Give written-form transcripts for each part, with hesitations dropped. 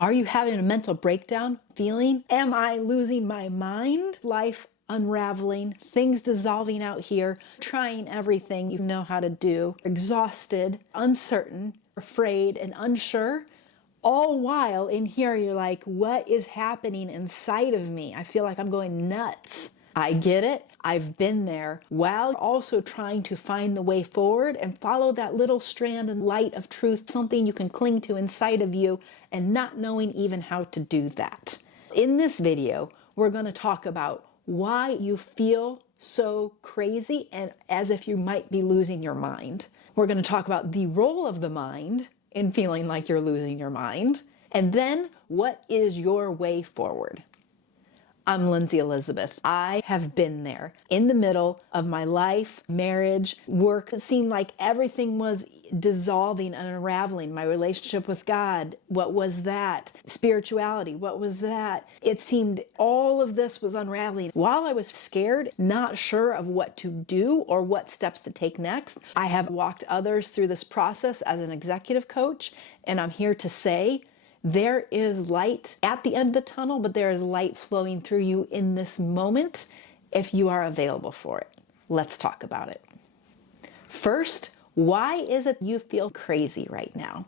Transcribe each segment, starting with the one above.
Are you having a mental breakdown feeling? Am I losing my mind? Life unraveling, things dissolving out here, trying everything you know how to do, exhausted, uncertain, afraid, and unsure. All while in here, you're like, what is happening inside of me? I feel like I'm going nuts. I get it. I've been there, while also trying to find the way forward and follow that little strand and light of truth, something you can cling to inside of you, and not knowing even how to do that. In this video, we're going to talk about why you feel so crazy and as if you might be losing your mind. We're going to talk about the role of the mind in feeling like you're losing your mind, and then what is your way forward. I'm Linzy Elizabeth. I have been there in the middle of my life, marriage, work. It seemed like everything was dissolving and unraveling. My relationship with God, what was that? Spirituality, what was that? It seemed all of this was unraveling. While I was scared, not sure of what to do or what steps to take next, I have walked others through this process as an executive coach, and I'm here to say, there is light at the end of the tunnel, but there is light flowing through you in this moment if you are available for it. Let's talk about it. First, why is it you feel crazy right now?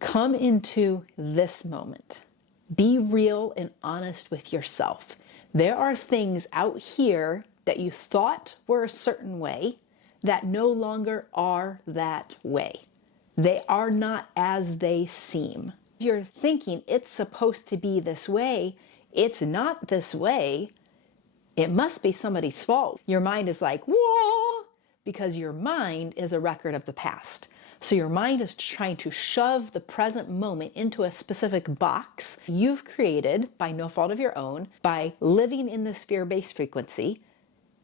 Come into this moment. Be real and honest with yourself. There are things out here that you thought were a certain way that no longer are that way. They are not as they seem. You're thinking it's supposed to be this way. It's not this way. It must be somebody's fault. Your mind is like, whoa, because your mind is a record of the past. So your mind is trying to shove the present moment into a specific box you've created by no fault of your own, by living in this fear-based frequency,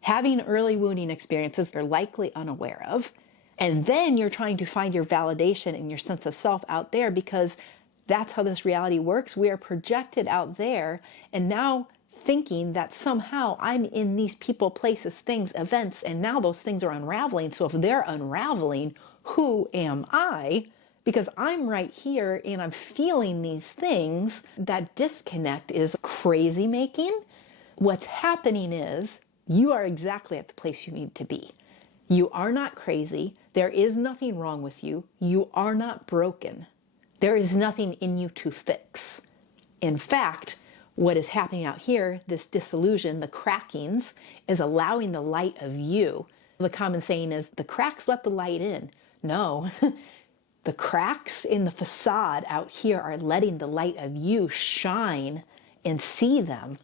having early wounding experiences you're likely unaware of, and then you're trying to find your validation and your sense of self out there because that's how this reality works. We are projected out there, and now thinking that somehow I'm in these people, places, things, events, and now those things are unraveling. So if they're unraveling, who am I? Because I'm right here and I'm feeling these things. That disconnect is crazy making. What's happening is you are exactly at the place you need to be. You are not crazy. There is nothing wrong with you. You are not broken. There is nothing in you to fix. In fact, what is happening out here, this disillusion, the crackings, is allowing the light of you. The common saying is, the cracks let the light in. No, the cracks in the facade out here are letting the light of you shine and see them.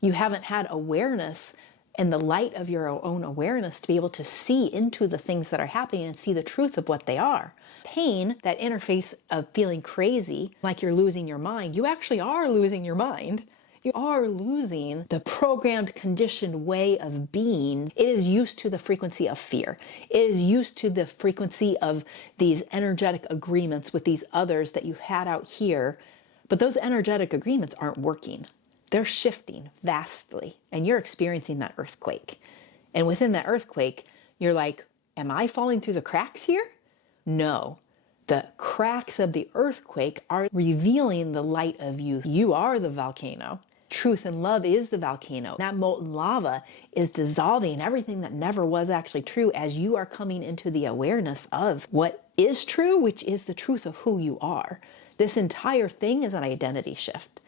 You haven't had awareness and the light of your own awareness to be able to see into the things that are happening and see the truth of what they are. Pain, that interface of feeling crazy, like you're losing your mind, you actually are losing your mind. You are losing the programmed, conditioned way of being. It is used to the frequency of fear. It is used to the frequency of these energetic agreements with these others that you've had out here. But those energetic agreements aren't working. They're shifting vastly, and you're experiencing that earthquake. And within that earthquake, you're like, am I falling through the cracks here? No. The cracks of the earthquake are revealing the light of you. You are the volcano. Truth and love is the volcano. That molten lava is dissolving everything that never was actually true as you are coming into the awareness of what is true, which is the truth of who you are. This entire thing is an identity shift.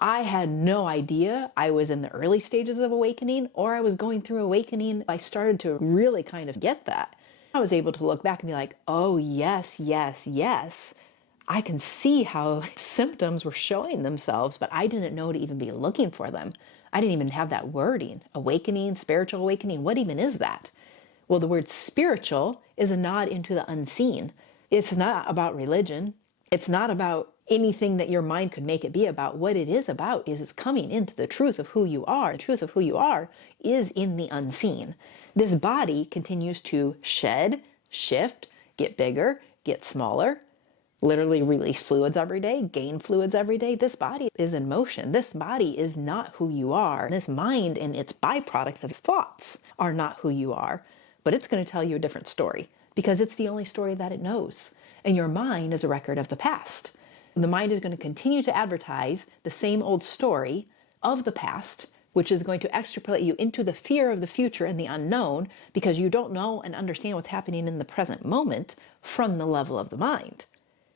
I had no idea I was in the early stages of awakening or I was going through awakening. I started to really kind of get that. I was able to look back and be like, oh, yes, yes, yes. I can see how symptoms were showing themselves, but I didn't know to even be looking for them. I didn't even have that wording. Awakening, spiritual awakening, what even is that? Well, the word spiritual is a nod into the unseen. It's not about religion. It's not about anything that your mind could make it be about. What it is about is it's coming into the truth of who you are. The truth of who you are is in the unseen. This body continues to shed, shift, get bigger, get smaller, literally release fluids every day, gain fluids every day. This body is in motion. This body is not who you are. This mind and its byproducts of thoughts are not who you are, but it's going to tell you a different story because it's the only story that it knows. And your mind is a record of the past. The mind is going to continue to advertise the same old story of the past, which is going to extrapolate you into the fear of the future and the unknown because you don't know and understand what's happening in the present moment from the level of the mind.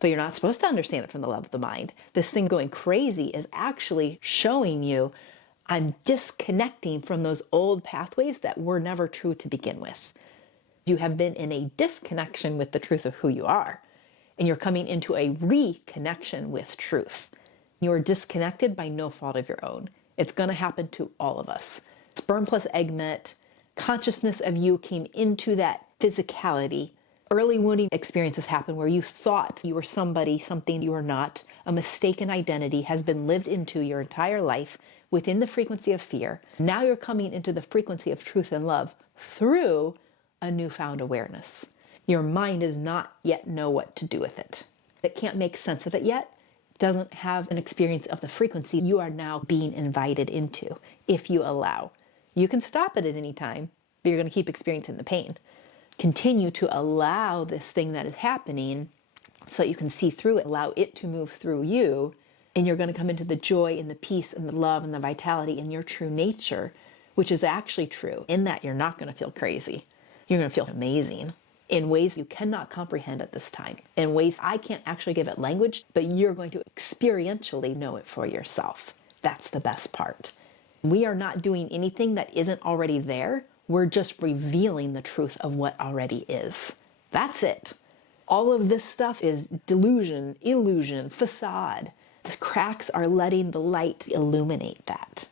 But you're not supposed to understand it from the level of the mind. This thing going crazy is actually showing you, I'm disconnecting from those old pathways that were never true to begin with. You have been in a disconnection with the truth of who you are, and you're coming into a reconnection with truth. You are disconnected by no fault of your own. It's going to happen to all of us. Sperm plus egg met, consciousness of you came into that physicality. Early wounding experiences happen where you thought you were somebody, something you were not. A mistaken identity has been lived into your entire life within the frequency of fear. Now you're coming into the frequency of truth and love through a newfound awareness. Your mind does not yet know what to do with it. It can't make sense of it yet. Doesn't have an experience of the frequency you are now being invited into if you allow. You can stop it at any time, but you're going to keep experiencing the pain. Continue to allow this thing that is happening so that you can see through it, allow it to move through you, and you're going to come into the joy and the peace and the love and the vitality in your true nature, which is actually true in that you're not going to feel crazy. You're going to feel amazing in ways you cannot comprehend at this time, in ways I can't actually give it language, but you're going to experientially know it for yourself. That's the best part. We are not doing anything that isn't already there. We're just revealing the truth of what already is. That's it. All of this stuff is delusion, illusion, facade. The cracks are letting the light illuminate that.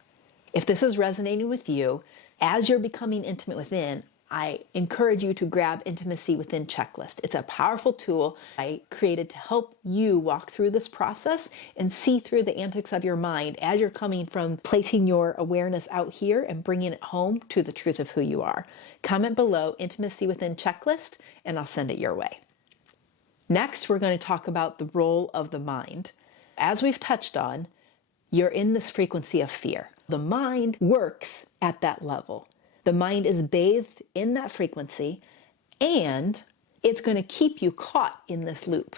If this is resonating with you, as you're becoming intimate within, I encourage you to grab Intimacy Within Checklist. It's a powerful tool I created to help you walk through this process and see through the antics of your mind as you're coming from placing your awareness out here and bringing it home to the truth of who you are. Comment below Intimacy Within Checklist and I'll send it your way. Next, we're going to talk about the role of the mind. As we've touched on, you're in this frequency of fear. The mind works at that level. The mind is bathed in that frequency, and it's going to keep you caught in this loop,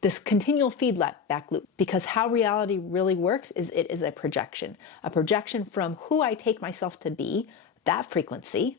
this continual feedback loop, because how reality really works is it is a projection from who I take myself to be, that frequency.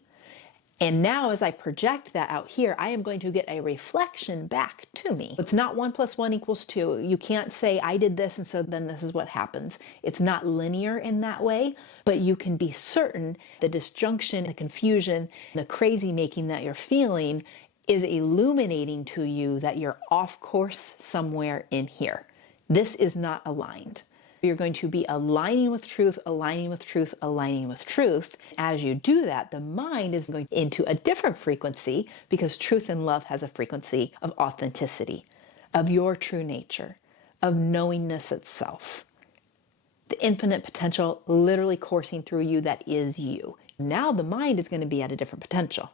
And now as I project that out here, I am going to get a reflection back to me. It's not 1 + 1 = 2. You can't say I did this and so then this is what happens. It's not linear in that way, but you can be certain the disjunction, the confusion, the crazy making that you're feeling is illuminating to you that you're off course somewhere in here. This is not aligned. You're going to be aligning with truth, aligning with truth, aligning with truth. As you do that, the mind is going into a different frequency because truth and love has a frequency of authenticity, of your true nature, of knowingness itself. The infinite potential literally coursing through you that is you. Now the mind is going to be at a different potential.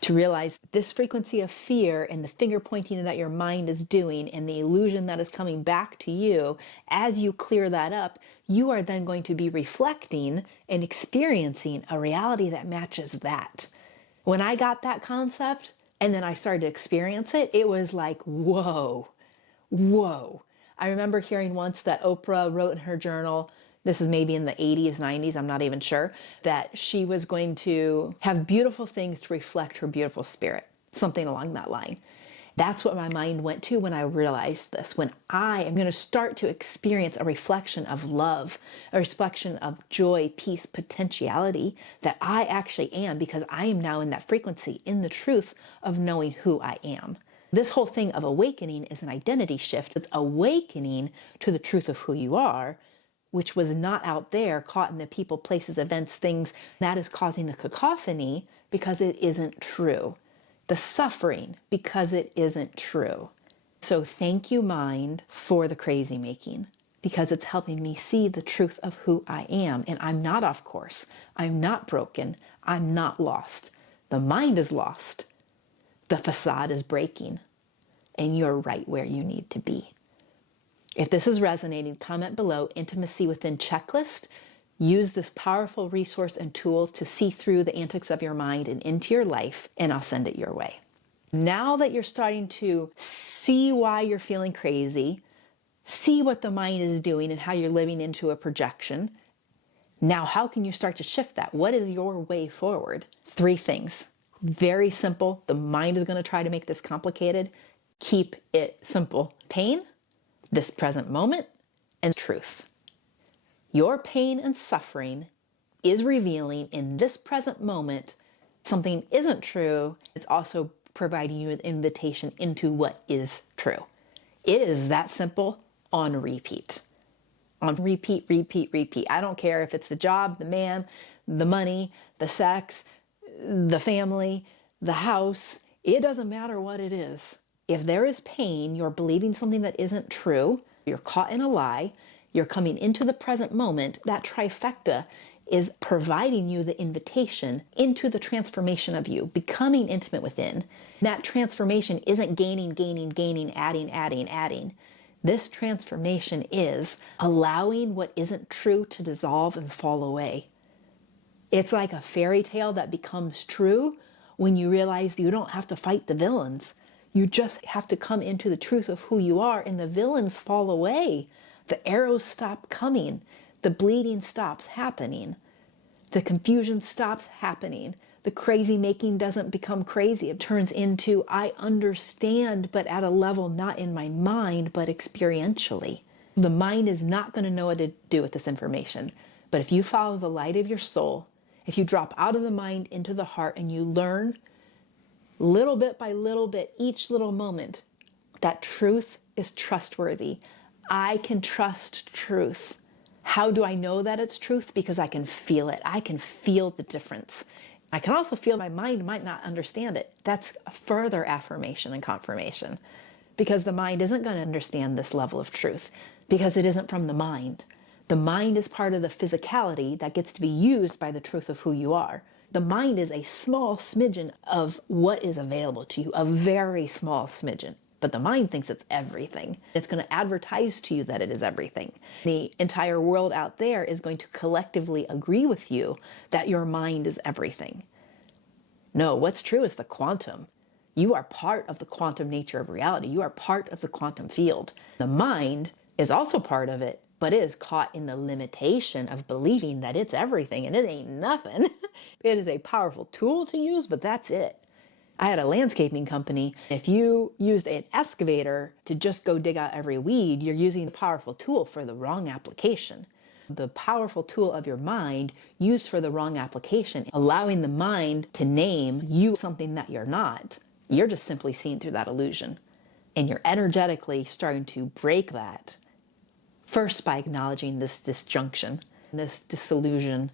To realize this frequency of fear and the finger pointing that your mind is doing and the illusion that is coming back to you, as you clear that up, you are then going to be reflecting and experiencing a reality that matches that. When I got that concept and then I started to experience it, it was like, whoa, whoa. I remember hearing once that Oprah wrote in her journal, this is maybe in the 80s, 90s, I'm not even sure, that she was going to have beautiful things to reflect her beautiful spirit, something along that line. That's what my mind went to when I realized this, when I am going to start to experience a reflection of love, a reflection of joy, peace, potentiality that I actually am because I am now in that frequency, in the truth of knowing who I am. This whole thing of awakening is an identity shift. It's awakening to the truth of who you are, which was not out there, caught in the people, places, events, things. That is causing the cacophony because it isn't true. The suffering because it isn't true. So thank you, mind, for the crazy making because it's helping me see the truth of who I am. And I'm not off course. I'm not broken. I'm not lost. The mind is lost. The facade is breaking. And you're right where you need to be. If this is resonating, comment below Intimacy Within Checklist. Use this powerful resource and tool to see through the antics of your mind and into your life, and I'll send it your way. Now that you're starting to see why you're feeling crazy, See what the mind is doing and how you're living into a projection. Now, how can you start to shift that? What is your way forward? 3 things. Very simple. The mind is going to try to make this complicated. Keep it simple. Pain, this present moment, and truth. Your pain and suffering is revealing in this present moment something isn't true. It's also providing you an invitation into what is true. It is that simple, on repeat. On repeat, repeat, repeat. I don't care if it's the job, the man, the money, the sex, the family, the house. It doesn't matter what it is. If there is pain, you're believing something that isn't true, you're caught in a lie, you're coming into the present moment, that trifecta is providing you the invitation into the transformation of you, becoming intimate within. That transformation isn't gaining, adding. This transformation is allowing what isn't true to dissolve and fall away. It's like a fairy tale that becomes true when you realize you don't have to fight the villains. You just have to come into the truth of who you are, and the villains fall away. The arrows stop coming. The bleeding stops happening. The confusion stops happening. The crazy making doesn't become crazy. It turns into, I understand, but at a level not in my mind, but experientially. The mind is not going to know what to do with this information. But if you follow the light of your soul, if you drop out of the mind into the heart and you learn little bit by little bit, each little moment, that truth is trustworthy. I can trust truth. How do I know that it's truth? Because I can feel it. I can feel the difference. I can also feel my mind might not understand it. That's a further affirmation and confirmation, because the mind isn't going to understand this level of truth because it isn't from the mind. The mind is part of the physicality that gets to be used by the truth of who you are. The mind is a small smidgen of what is available to you, a very small smidgen. But the mind thinks it's everything. It's going to advertise to you that it is everything. The entire world out there is going to collectively agree with you that your mind is everything. No, what's true is the quantum. You are part of the quantum nature of reality. You are part of the quantum field. The mind is also part of it, but it is caught in the limitation of believing that it's everything, and it ain't nothing. It is a powerful tool to use, but that's it. I had a landscaping company. If you used an excavator to just go dig out every weed, you're using a powerful tool for the wrong application. The powerful tool of your mind used for the wrong application, allowing the mind to name you something that you're not. You're just simply seeing through that illusion. And you're energetically starting to break that. First, by acknowledging this disjunction, this disillusion,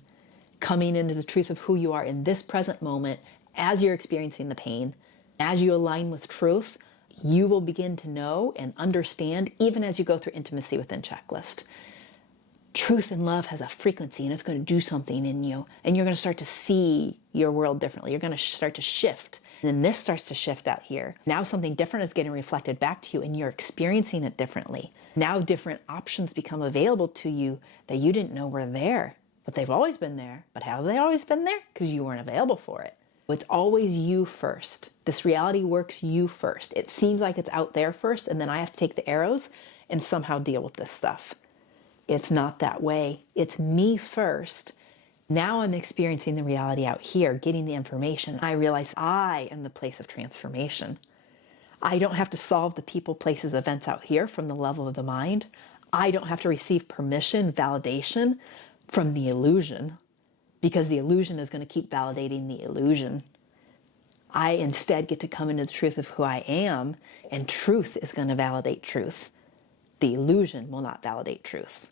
coming into the truth of who you are in this present moment as you're experiencing the pain. As you align with truth, you will begin to know and understand, even as you go through intimacy within checklist. Truth and love has a frequency, and it's going to do something in you, and you're going to start to see your world differently. You're going to start to shift. And then this starts to shift out here. Now something different is getting reflected back to you, and you're experiencing it differently. Now different options become available to you that you didn't know were there, but they've always been there. But how have they always been there? Because you weren't available for it. It's always you first. This reality works you first. It seems like it's out there first, and then I have to take the arrows and somehow deal with this stuff. It's not that way. It's me first. Now I'm experiencing the reality out here, getting the information. I realize I am the place of transformation. I don't have to solve the people, places, events out here from the level of the mind. I don't have to receive permission, validation from the illusion, because the illusion is going to keep validating the illusion. I instead get to come into the truth of who I am, and truth is going to validate truth. The illusion will not validate truth.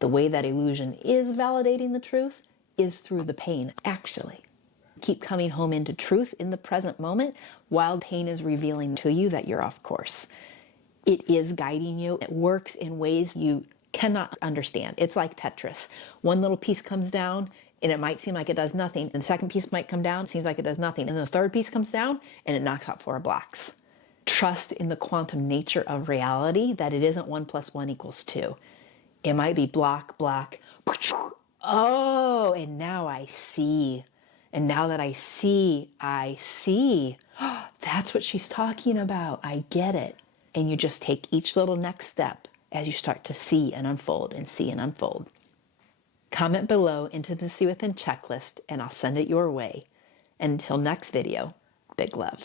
The way that illusion is validating the truth is through the pain, actually. Keep coming home into truth in the present moment while pain is revealing to you that you're off course. It is guiding you. It works in ways you cannot understand. It's like Tetris. One little piece comes down and it might seem like it does nothing. And the second piece might come down, it seems like it does nothing. And the third piece comes down and it knocks out 4 blocks. Trust in the quantum nature of reality, that it isn't 1 + 1 = 2. It might be block. Oh, and now I see. And now that I see. That's what she's talking about. I get it. and you just take each little next step as you start to see and unfold and see and unfold. Comment below Intimacy Within Checklist and I'll send it your way. And until next video, big love.